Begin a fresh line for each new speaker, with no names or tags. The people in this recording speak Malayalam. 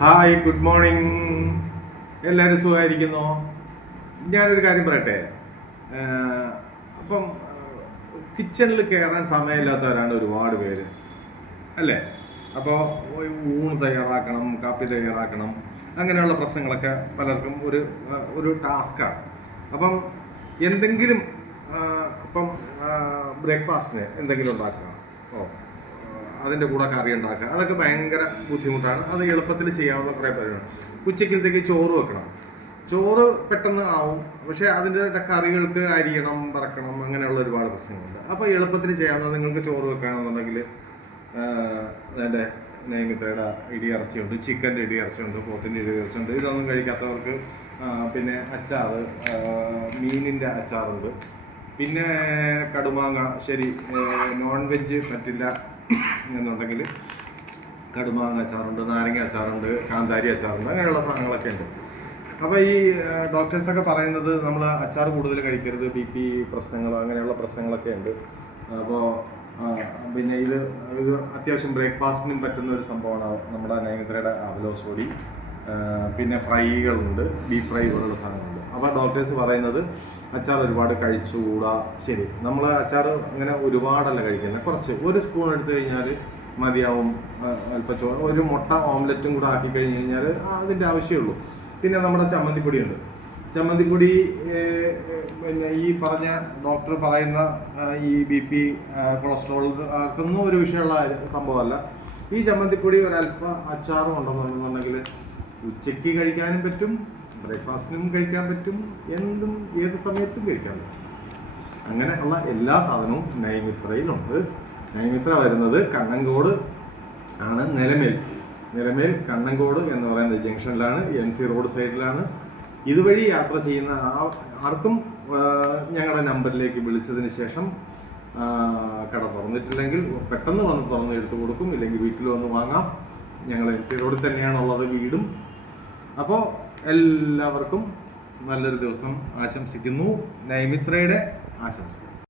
ഹായ് ഗുഡ് മോർണിംഗ് എല്ലാവരും സുഖമായിരിക്കുന്നു? ഞാനൊരു കാര്യം പറയട്ടെ. അപ്പം കിച്ചണിൽ കയറാൻ സമയമില്ലാത്തവരാണ് ഒരുപാട് പേര്. അല്ലേ? അപ്പോൾ ഊണ് തയ്യാറാക്കണം കാപ്പി തയ്യാറാക്കണം അങ്ങനെയുള്ള പ്രശ്നങ്ങളൊക്കെ പലർക്കും ഒരു ഒരു ടാസ്ക്കാണ് അപ്പം എന്തെങ്കിലും അപ്പം ബ്രേക്ക്ഫാസ്റ്റിന് എന്തെങ്കിലും ഉണ്ടാക്കുക. ഓ. അതിന്റെ കൂടെ കറി ഉണ്ടാക്കുക. അതൊക്കെ ഭയങ്കര ബുദ്ധിമുട്ടാണ്. അത് എളുപ്പത്തിൽ ചെയ്യാവുന്ന കുറേ പരിപാടിയാണ് ഉച്ചക്കലത്തേക്ക് ചോറ് വെക്കണം. ചോറ് പെട്ടെന്ന് ആവും. പക്ഷേ അതിന്റെ കറികൾക്ക് അരിയണം പറക്കണം അങ്ങനെയുള്ള ഒരുപാട് പ്രശ്നങ്ങളുണ്ട്. അപ്പോൾ എളുപ്പത്തിൽ ചെയ്യാവുന്ന നിങ്ങൾക്ക് ചോറ് വെക്കുകയാണെന്നുണ്ടെങ്കിൽ അതിന്റെ നേമിത്തയുടെ ഇടിയിറച്ചിയുണ്ട് ചിക്കന്റെ ഇടിയിറച്ചിയുണ്ട് പോത്തിന്റെ ഇടിയിറച്ചിയുണ്ട് ഇതൊന്നും കഴിക്കാത്തവർക്ക് പിന്നെ അച്ചാറ് മീനിന്റെ അച്ചാറുണ്ട്. പിന്നെ കടുമാങ്ങ ശരി നോൺ വെജ് പറ്റില്ല. എന്നുണ്ടെങ്കിൽ കടുമാങ്ങ അച്ചാറുണ്ട് നാരങ്ങ അച്ചാറുണ്ട് കാന്താരി അച്ചാറുണ്ട് അങ്ങനെയുള്ള സാധനങ്ങളൊക്കെ ഉണ്ട്. അപ്പോൾ ഈ ഡോക്ടേഴ്സൊക്കെ പറയുന്നത് നമ്മൾ അച്ചാർ കൂടുതൽ കഴിക്കരുത് ബി പി പ്രശ്നങ്ങൾ അങ്ങനെയുള്ള പ്രശ്നങ്ങളൊക്കെ ഉണ്ട്. അപ്പോൾ പിന്നെ ഇത് ഇത് അത്യാവശ്യം ബ്രേക്ക്ഫാസ്റ്റിനും പറ്റുന്ന ഒരു സംഭവമാണ് നമ്മുടെ നയനത്രയുടെ അവലോസ് പിന്നെ ഫ്രൈകളുണ്ട് ബീഫ് ഫ്രൈ പോലുള്ള സാധനങ്ങളുണ്ട്. അപ്പോൾ ഡോക്ടേഴ്സ് പറയുന്നത് അച്ചാർ ഒരുപാട് കഴിച്ചുകൂടാ. ശരി നമ്മൾ അച്ചാർ അങ്ങനെ ഒരുപാടല്ല കഴിക്കുന്നത് കുറച്ച് ഒരു സ്പൂൺ എടുത്തു കഴിഞ്ഞാൽ മതിയാവും. അല്പം ഒരു മുട്ട ഓംലെറ്റും കൂടെ ആക്കി കഴിഞ്ഞ് കഴിഞ്ഞാൽ അതിന്റെ ആവശ്യമുള്ളൂ പിന്നെ നമ്മുടെ ചമ്മന്തിപ്പൊടിയുണ്ട്. ചമ്മന്തിപ്പൊടി പിന്നെ ഈ പറഞ്ഞ ഡോക്ടർ പറയുന്ന ഈ ബി പി കൊളസ്ട്രോൾ ആർക്കൊന്നും ഒരു വിഷയമുള്ള സംഭവമല്ല. ഈ ചമ്മന്തിപ്പൊടി ഒരല്പ അച്ചാറും ഉണ്ടെന്നുണ്ടെന്നുണ്ടെങ്കിൽ ഉച്ചയ്ക്ക് കഴിക്കാനും പറ്റും ബ്രേക്ക്ഫാസ്റ്റിനും കഴിക്കാൻ പറ്റും എന്തും ഏത് സമയത്തും കഴിക്കാൻ പറ്റും. അങ്ങനെ ഉള്ള എല്ലാ സാധനവും നൈമിത്രയിലുണ്ട്. നൈമിത്ര വരുന്നത് കണ്ണങ്കോട് ആണ് നിലമേൽ. നിലമേൽ കണ്ണങ്കോട് എന്ന് പറയുന്ന ജംഗ്ഷനിലാണ് എം സി റോഡ് സൈഡിലാണ്. ഇതുവഴി യാത്ര ചെയ്യുന്ന ആർക്കും ഞങ്ങളുടെ നമ്പറിലേക്ക് വിളിച്ചതിന് ശേഷം കട തുറന്നിട്ടില്ലെങ്കിൽ പെട്ടെന്ന് വന്ന് തുറന്ന് എടുത്തു കൊടുക്കും ഇല്ലെങ്കിൽ വീട്ടിൽ വന്ന് വാങ്ങാം. ഞങ്ങൾ എം സി റോഡിൽ തന്നെയാണുള്ളത് വീടും. അപ്പോൾ എല്ലാവർക്കും നല്ലൊരു ദിവസം ആശംസിക്കുന്നു. നൈമിത്രയുടെ ആശംസിക്കുന്നു